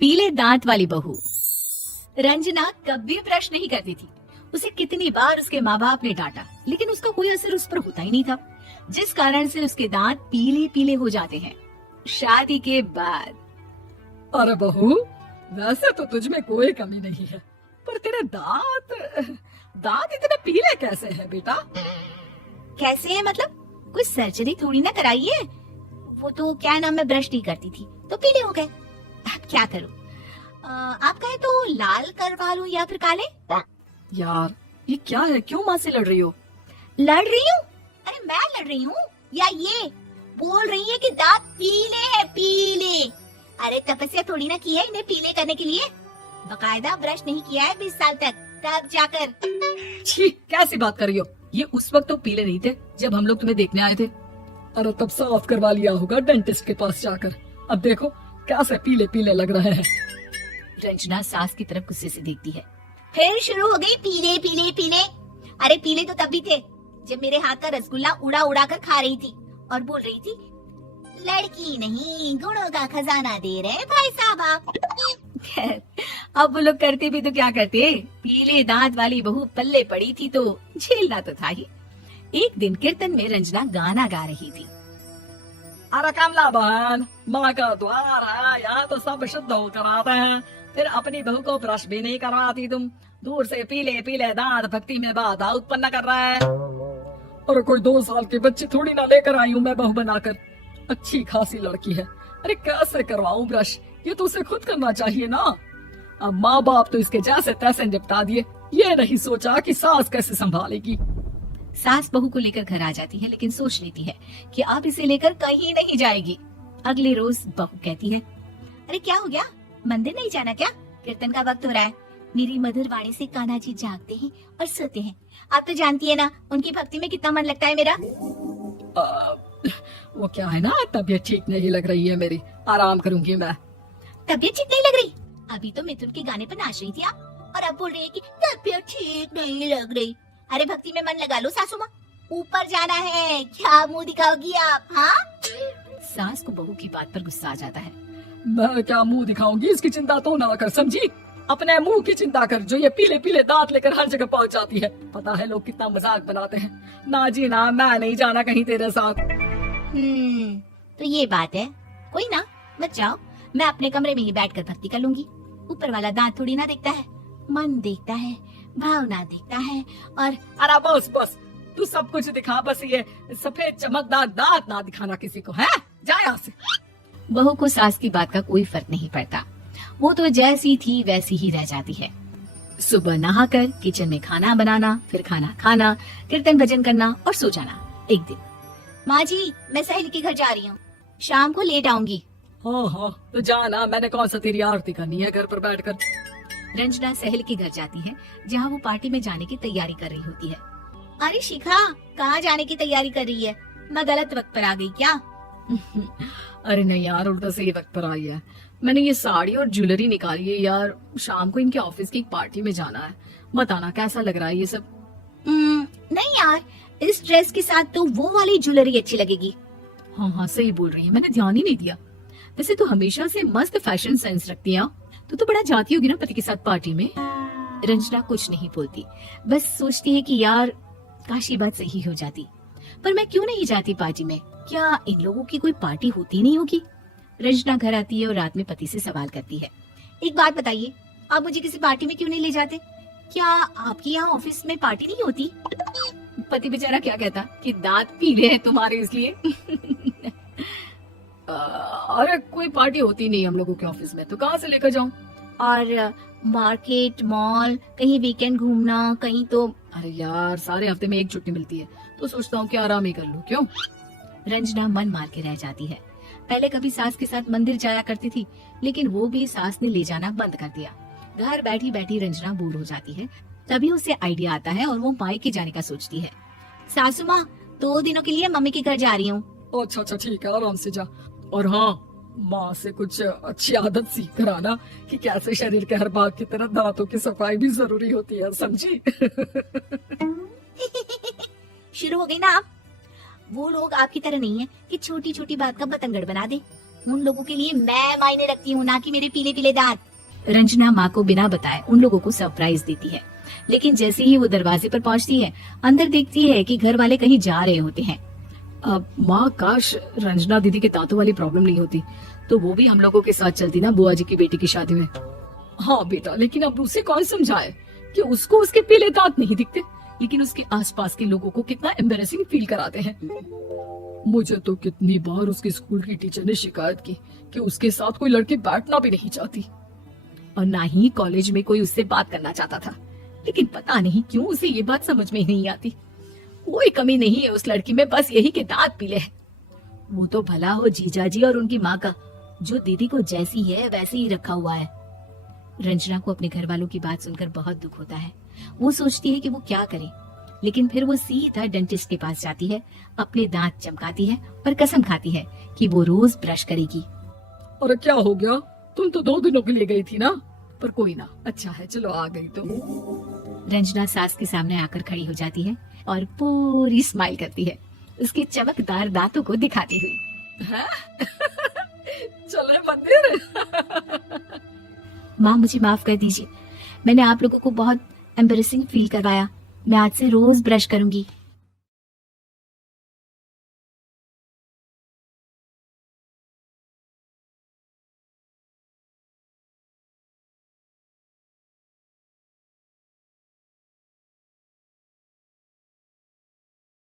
पीले दांत वाली बहू। रंजना कभी ब्रश नहीं करती थी। उसे कितनी बार उसके माँ बाप ने डांटा, लेकिन उसका कोई असर उस पर होता ही नहीं था, जिस कारण से उसके दांत पीले पीले हो जाते हैं। शादी के बाद। अरे बहू, वैसे तो तुझ में कोई कमी नहीं है, पर तेरे दांत दांत इतने पीले कैसे हैं बेटा? कैसे है मतलब? कुछ सर्जरी थोड़ी ना कराई है। वो तो क्या नाम, मैं ब्रश नहीं करती थी तो पीले हो गए। अब क्या करूं? आप कहे तो लाल करवा लूं या फिर काले? यार ये क्या है, क्यों माँ से लड़ रही हो? लड़ रही हूँ? अरे मैं लड़ रही हूँ या ये बोल रही है कि दांत पीले हैं, पीले। अरे तपस्या थोड़ी ना की है इन्हें पीले करने के लिए। बकायदा ब्रश नहीं किया है 20 साल तक, तब जाकर। छी, कैसी बात कर रही हो? ये उस वक्त तो पीले नहीं थे जब हम लोग तुम्हें देखने आए थे। अरे तब साफ करवा लिया होगा डेंटिस्ट के पास जाकर। अब देखो कैसे पीले पीले लग रहे हैं। रंजना सास की तरफ गुस्से से देखती है। फिर शुरू हो गई पीले पीले पीले। अरे पीले तो तब भी थे जब मेरे हाथ का रसगुल्ला उड़ा उड़ा कर खा रही थी और बोल रही थी, लड़की नहीं गुणों का खजाना दे रहे भाई साहब आप। खैर, अब वो लोग करते भी तो क्या करते, पीले दांत वाली बहू पल्ले पड़ी थी तो झेलना तो था ही। एक दिन कीर्तन में रंजना गाना गा रही थी। अरे कमला बहन, माँ का द्वार है, यहाँ तो सब शुद्ध होकर आते हैं, फिर अपनी बहू को ब्रश भी नहीं करवाती तुम। दूर से पीले पीले दांत भक्ति में बाधा उत्पन्न कर रहा है। और कोई 2 साल की बच्ची थोड़ी ना लेकर आई हूँ मैं बहू बनाकर। अच्छी खासी लड़की है, अरे कैसे करवाऊं ब्रश? ये तो उसे खुद करना चाहिए ना। अब माँ बाप तो इसके जैसे तैसे निपटा दिए, ये नहीं सोचा कि सास कैसे संभालेगी। सास बहू को लेकर घर आ जाती है, लेकिन सोच लेती है कि अब इसे लेकर कहीं नहीं जाएगी। अगले रोज बहू कहती है, अरे क्या हो गया, मंदिर नहीं जाना क्या? कीर्तन का वक्त हो रहा है। मेरी मधुर वाणी से कान्हा जी जागते हैं और सोते हैं। आप तो जानती है ना उनकी भक्ति में कितना मन लगता है मेरा। वो क्या है ना, तबीयत ठीक नहीं लग रही है मेरी, आराम करूंगी मैं। तबीयत ठीक नहीं लग रही? अभी तो मिथुन के गाने पर नाच रही थी आप, और अब बोल रही है कि तबीयत ठीक नहीं लग रही। अरे भक्ति में मन लगा लो सासू माँ, ऊपर जाना है, क्या मुंह दिखाओगी आप? हाँ? सास को बहू की बात पर गुस्सा आ जाता है। मैं क्या मुंह दिखाऊंगी, इसकी चिंता तो ना कर, समझी? अपने मुंह की चिंता कर, जो ये पीले पीले दांत लेकर हर जगह पहुंच जाती है। पता है लोग कितना मजाक बनाते हैं। ना जी ना, मैं नहीं जाना कहीं तेरे साथ। तो ये बात है। कोई ना, मत जाओ, मैं अपने कमरे में ही बैठकर भक्ति कर लूंगी। ऊपर वाला दांत थोड़ी ना देखता है, मन देखता है, भावना देखता है। और अरे बस बस, तू सब कुछ दिखा, बस ये सफेद चमकदार दांत ना दिखाना किसी को, है? जा यहाँ से। बहू को सास की बात का कोई फर्क नहीं पड़ता, वो तो जैसी थी वैसी ही रह जाती है। सुबह नहाकर किचन में खाना बनाना, फिर खाना खाना, कीर्तन भजन करना और सो जाना। एक दिन, माँ जी मैं सहेली के घर जा रही हूँ, शाम को लेट आऊंगी। हाँ हाँ तो जाना, मैंने कौन सा तेरी आरती करनी है घर पर बैठकर। रंजना सहेली के घर जाती है, जहाँ वो पार्टी में जाने की तैयारी कर रही होती है। अरे शिखा, कहाँ जाने की तैयारी कर रही है? मैं गलत वक्त पर आ गई क्या? अरे नहीं यार, उल्टा सही वक्त पर आई है। मैंने ये साड़ी और ज्वेलरी निकाली है यार, शाम को इनके ऑफिस की एक पार्टी में जाना है। बताना कैसा लग रहा है ये सब? नहीं यार, इस ड्रेस के साथ तो वो वाली ज्वेलरी अच्छी लगेगी। हाँ हाँ सही बोल रही है, मैंने ध्यान ही नहीं दिया। वैसे तो हमेशा से मस्त फैशन सेंस रखती है, तो बड़ा जाती होगी ना पति के साथ पार्टी में। रंजना कुछ नहीं बोलती, बस सोचती है कि यार काश ये बात सही हो जाती, पर मैं क्यों नहीं जाती पार्टी में? क्या इन लोगों की कोई पार्टी होती नहीं होगी? रंजना घर आती है और रात में पति से सवाल करती है, एक बात बताइए, आप मुझे किसी पार्टी में क्यों नहीं ले जाते? क्या आपके यहाँ ऑफिस में पार्टी नहीं होती? पति बेचारा क्या कहता कि दांत पीले हैं तुम्हारे इसलिए। अरे कोई पार्टी होती नहीं हम लोगों के ऑफिस में, तो कहाँ से लेकर जाऊं? और मार्केट, मॉल, कहीं वीकेंड घूमना, कहीं तो। अरे यार सारे हफ्ते में एक छुट्टी मिलती है, तो सोचता हूँ कि आराम ही कर लूं। क्यों? रंजना मन मार के रह जाती है। पहले कभी सास के साथ मंदिर जाया करती थी, लेकिन वो भी सास ने ले जाना बंद कर दिया। घर बैठी बैठी रंजना बोर हो जाती है। तभी उसे आइडिया आता है और वो मायके जाने का सोचती है। सासू माँ, 2 दिनों के लिए मम्मी के घर जा रही हूँ। अच्छा ठीक है, आराम से जा। और हाँ, माँ से कुछ अच्छी आदत सीख कर आना कि कैसे शरीर के हर भाग की तरह दांतों की सफाई भी जरूरी होती है, समझी? शुरू हो गई ना आप? वो लोग आपकी तरह नहीं है कि छोटी छोटी बात का बतंगड़ बना दे। उन लोगों के लिए मैं मायने रखती हूँ, ना कि मेरे पीले पीले दांत। रंजना माँ को बिना बताए उन लोगों को सरप्राइज देती है, लेकिन जैसे ही वो दरवाजे पर पहुंचती है, अंदर देखती है कि घर वाले कहीं जा रहे होते हैं। अब माँ, काश रंजना दीदी के दांतों वाली प्रॉब्लम नहीं होती तो वो भी हम लोगों के साथ चलती ना बुआ जी की बेटी की शादी में। हाँ बेटा, लेकिन अब उसे कौन समझाए कि उसको उसके पीले दांत नहीं दिखते, लेकिन उसके आसपास के लोगों को कितना एम्बेरसिंग फील कराते हैं। मुझे तो कितनी बार उसके स्कूल की टीचर ने शिकायत की कि उसके साथ कोई लड़की बैठना भी नहीं चाहती, और ना ही कॉलेज में कोई उससे बात करना चाहता था, लेकिन पता नहीं क्यों उसे ये बात समझ में नहीं आती। कोई कमी नहीं है उस लड़की में, बस यही कि दांत पीले हैं। वो तो भला हो जीजा जी और उनकी माँ का, जो दीदी को जैसी है वैसे ही रखा हुआ है। रंजना को अपने घर वालों की बात सुनकर बहुत दुख होता है। वो सोचती है कि वो क्या करे, लेकिन फिर वो सीधा डेंटिस्ट के पास जाती है, अपने दांत चमकाती है और कसम खाती है कि वो रोज ब्रश करेगी। अरे क्या हो गया, तुम तो 2 दिनों के लिए गई थी ना, पर कोई ना, अच्छा है चलो आ गई तो। रंजना सास के सामने आकर खड़ी हो जाती है और पूरी स्माइल करती है, उसके चमकदार दांतों को दिखाती हुई। चले मंदिर। माँ मुझे माफ कर दीजिए, मैंने आप लोगों को बहुत एम्बेरसिंग फील करवाया। मैं आज से रोज ब्रश करूंगी।